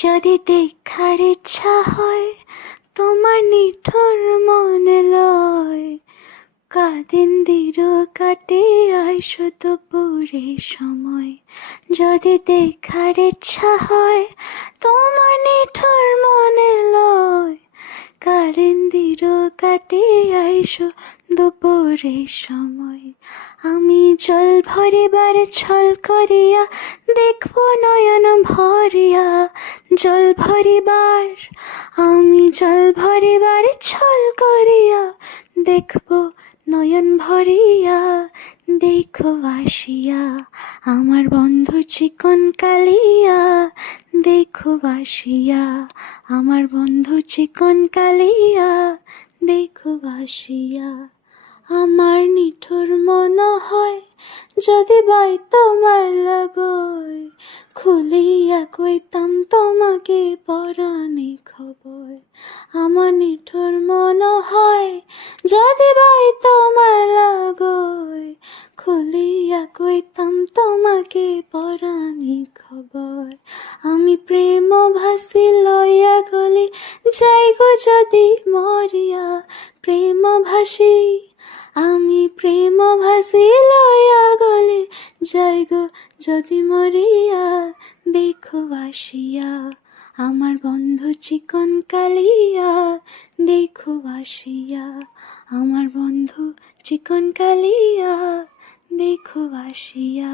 যদি দেখার ইচ্ছা হয় তোমার নিঠুর মনে লয়, কাদিন্দির কাটে আইসো দুপুরে সময়। যদি দেখার ইচ্ছা হয় তোমার নিঠুর মনে লয়, কালিন্দির কাটে আইসো দুপুরে সময়। আমি জল ভরিবার ছল করিয়া দেখবো নয়ন ভরিয়া, জল ভরিবার আমি জল ভরিবার ছল করিয়া দেখবো নয়ন ভরিয়া। দেখো আসিয়া আমার বন্ধু চিকন কালিয়া, দেখো আসিয়া আমার বন্ধু চিকন কালিয়া, দেখো আসিয়া। আমার নিঠুর মনে হয় যদি বাই তোমার লাগয়, খুলিয়া কইতাম তোমাকে পরাণে খবর। আমার নিঠুর মনে হয় যদি বাই তোমার লাগয়, খুলিয়া কইতাম তোমাকে পরাণে খবর। আমি প্রেম ভাসি লইয়া গলি যাই গো যদি মরিয়া, প্রেম ভাসি আমি প্রেম ভাসি লইয়া গলে যাই গো যদি মরিয়া। দেখো আসিয়া আমার বন্ধু চিকন কালিয়া, দেখো আসিয়া আমার বন্ধু চিকন কালিয়া, দেখো আসিয়া।